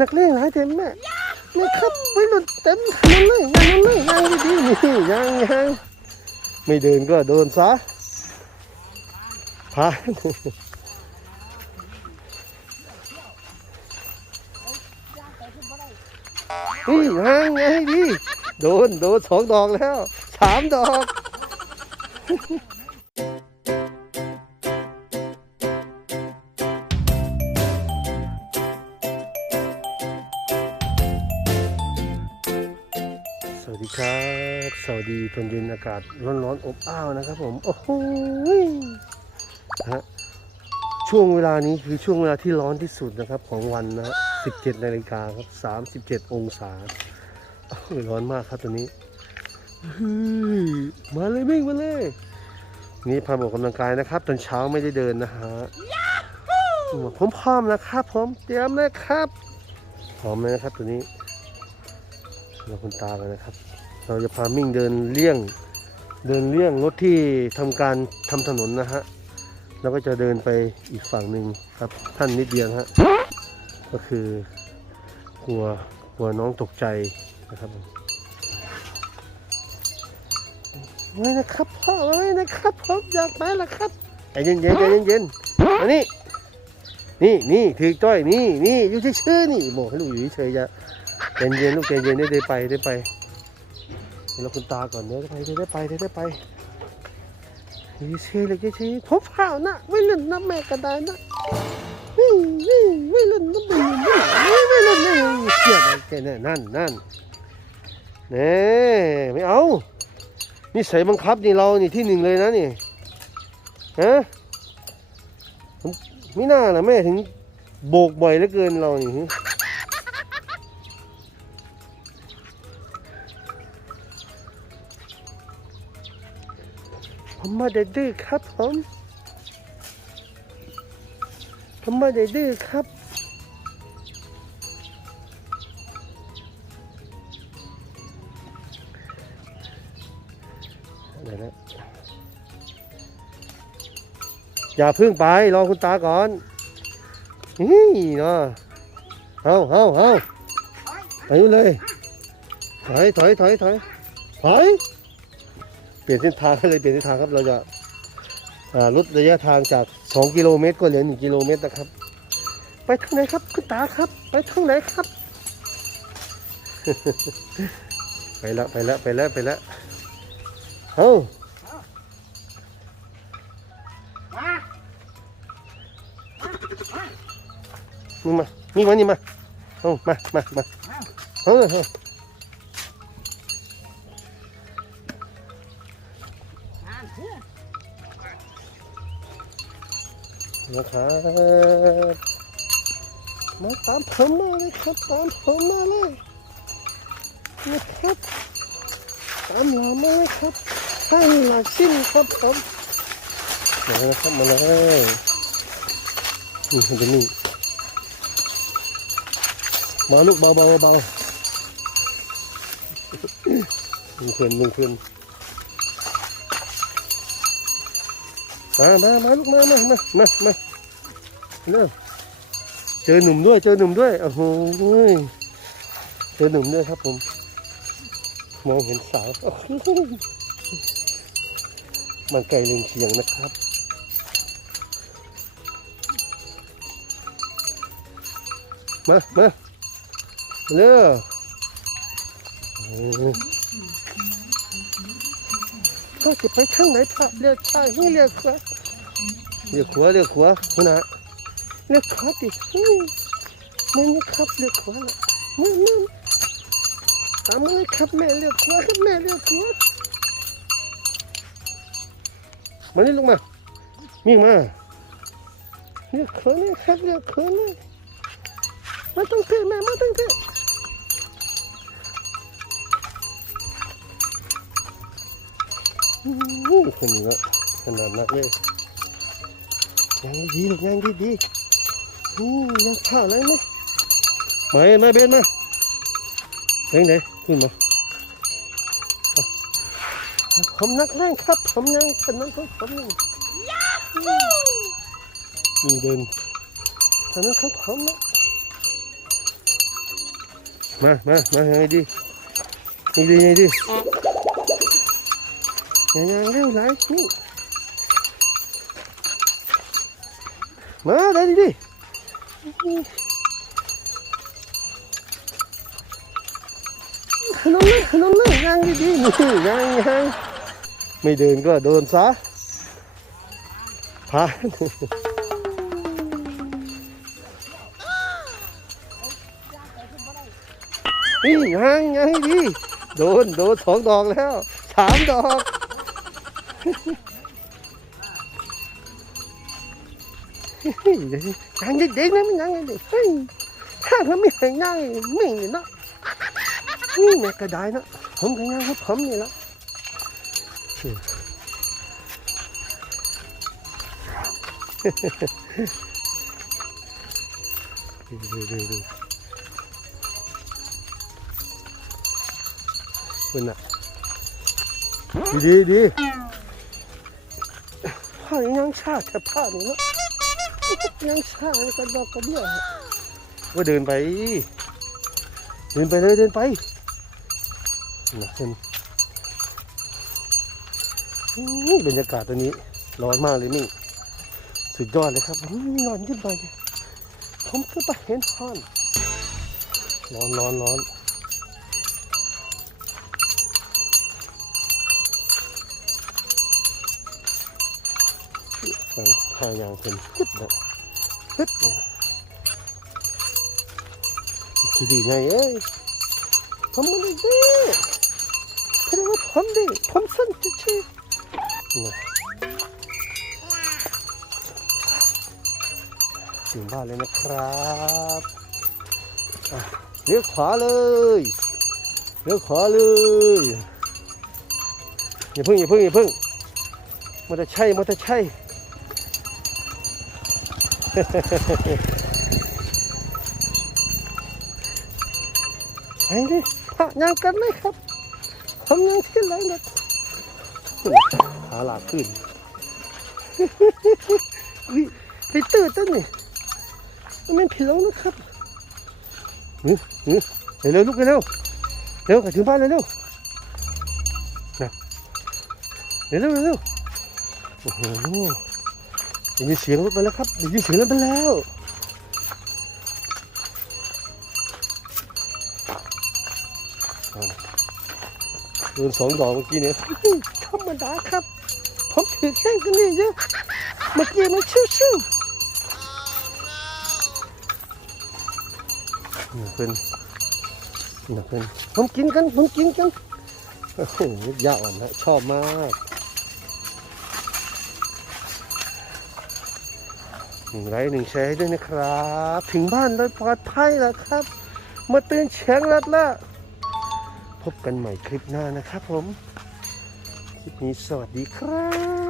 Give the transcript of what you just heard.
นักเล่นหลายเต็มแม่แม่ครับไม่หลุดเต็มนั่นเลยยังนั่นเลยยังดีๆนี่ยังยังไม่เดินก็โดนซะพานี่ยังไงดี โดน โดนสองดอกแล้วสามดอก วัสดีครับ สวัสดีตอนเย็นอากาศร้อนๆอบอ้าวนะครับผม โอ้โหฮะช่วงเวลานี้คือช่วงเวลาที่ร้อนที่สุดนะครับของวันนะฮะ17นาฬิกาครับ 37 องศาโอ้ยร้อนมากครับตอนนี้เฮ้ยมาเลยมิ่งมาเลย นี่พาบอกกำลังกายนะครับ ตอนเช้าไม่ได้เดินนะฮะผมพร้อมนะครับผมเตรียมเลยครับพร้อมเลยนะครับตัวนี้ เราคุณตากันนะครับ เราจะพามิ่งเดินเลี่ยง เดินเลี่ยงรถที่ทำการทำถนนนะฮะ แล้วก็จะเดินไปอีกฝั่งหนึ่งครับ ท่านนิดเดียวฮะ ก็คือกลัวกลัวน้องตกใจนะครับไม่นะครับพ่อไม่นะครับผมอยากไปละครับใจเย็นเย็นใจเย็นเย็นๆมานี่นี่นี่ถือจ้อยนี่นี่อยู่เฉยๆนี่บอกให้ลูกอยู่เฉยๆจะ ใจเย็นลูกใจเย็นได้ได้ไปได้ไปเราคุณตาก่อนเดี๋ยวได้ไปได้ไปเดี๋ยวได้ไปยี่เชยเลยยี่เชยพบเผานะไม่เล่นน้ำแม่ก็ได้นะนี่นี่ไม่เล่นน้ำแม่ไม่ไม่เล่นไม่เสียดายแกเนี่ยนั่นนั่นเน่ไม่เอานี่ใส่บังคับนี่เรานี่ที่หนึ่งเลยนะนี่ฮะไม่น่านะแม่ถึงโบกบ่อยเหลือเกินเรานี่ ผมไม่ได้ดื้อครับผมผมไม่ได้ดื้อครับอะไรนะอย่าเพึ่งไป รอคุณตาก่อนนี่เนาะเอาเอาเอาไปนู่นเลย ถอยถอยถอยถอยถอย เปลี่ยนเส้นทางเลยเปลี่ยนเส้นทางครับ เราจะลดระยะทางจาก 2 กิโลเมตร ก็เหลือ 1 กิโลเมตรนะครับ ไปทางไหนครับคุณตาครับ ไปทางไหนครับ ไปแล้วไปแล้วไปแล้วไปแล้วเอ้ามานี่มา นี่มานี่มา เอ้ามามามาเอ้าเอา นะครับมาตามผมมาเลยครับตามผมมาเลยนะครับตามเรามาเลยครับให้หลักสิ้นครับผมมาเลยนะครับมาเลยนี่มันจะนี่มาลูกเบาเบาเบาลุงเพื่อนลุงเพื่อน มามามาลูกมามามามามาเร็วเจอหนุ่มด้วย เจอหนุ่มด้วยโอ้โหเจอหนุ่มด้วยครับผม มองเห็นสาวโอ้โหมันไกลเลียงเคียงนะครับมามาเร็ว เออก็จะไปทางไหนพระเรียกซ้ายให้เรียกขวาเรียกขวาเรียกขวาคุณนะเรียกขวาติอืมนั่นนะครับเรียกขวาละนั่นนั่นตามมาเลยครับแม่เรียกขวาครับแม่เรียกขวามานี่ลงมามีมาเรียกขวาเลยครับเรียกขวาเลยมาตั้งเถอะแม่มาตั้งเถอะ คนนี้ละขนาดนักเลยยังดีลูกยังดีดีอู้ยังข้าวอะไรไหมมาเอ็มาเบนมาเป็นไงขึ้นมาเอาผมนักแรงครับผมยังเป็นนักผมผมยังนี่เดินตอนนั้นครับผมนะมามามายังไงดียังไงดียังไงดียังไงเร็วไหลนี่มาได้ดิดิขนมเลยขนมเลยยังดีดีนี่ยังยังไม่เดินก็เดินซะพานี่ยังยังดีโดนโดนสองดอกแล้วสามดอก ยังเด็กๆนะมันยังเด็กเฮ้ยถ้าเขาไม่เห็นยังไม่เห็นนะนี่แม่กระไดนะผมก็ยังให้ผมนี่ละดูดูดูดูคุณอะดีดี ผ้ายังชาแต่ผ้านี่เนาะยังชาแล้วก็ดอกกระเบี้ยก็เดินไป เดินไปเลยเดินไปนะเห็นบรรยากาศตอนนี้ร้อนมากเลยนี่สุดยอดเลยครับอื้อนอนขึ้นไปผมขึ้นไปเห็นห้อนร้อนร้อนร้อน ฟังทางยางเป็นปึ๊บเลยปึ๊บเลยคิดดีไงเอ้ยผมไม่ได้ดีเราะว่าผมดีผมสั้นชิดๆนะถึงบ้านเลยนะครับเลี้ยวขวาเลยเลี้ยวขวาเลยอย่าเพิ่งอย่าเพิ่งอย่าเพิ่งมันจะใช่มันจะใช่ ไปดิพระยังกันไหมครับ ผมยังที่ไรนะหาหลากขึ้นอุ้ยไปตื่นตั้งนี่มันไม่ผิดแล้วนะครับนี่นี่เร็วๆลุกเร็วๆเร็วกลับถึงบ้านเร็วๆนะเร็วๆเร็วๆโอ้โห ได้ยินเสียงรถไปแล้วครับได้ยินเสียงรถไปแล้วโดนสองดอกเมื่อกี้เนี่ยธรรมดาครับ ผมถือแข้งกันนี่เยอะเมื่อกี้มันชิวๆนี่เป็นนี่เป็นผมกินกันผมกินกันโอ้โหยาวนะชอบมาก หนึ่งไลค์หนึ่งแชร์ให้ด้วยนะครับ ถึงบ้านแล้วปลอดภัยแล้วครับ มาตื่นเชียงรัดละพบกันใหม่คลิปหน้านะครับผม คลิปนี้สวัสดีครับ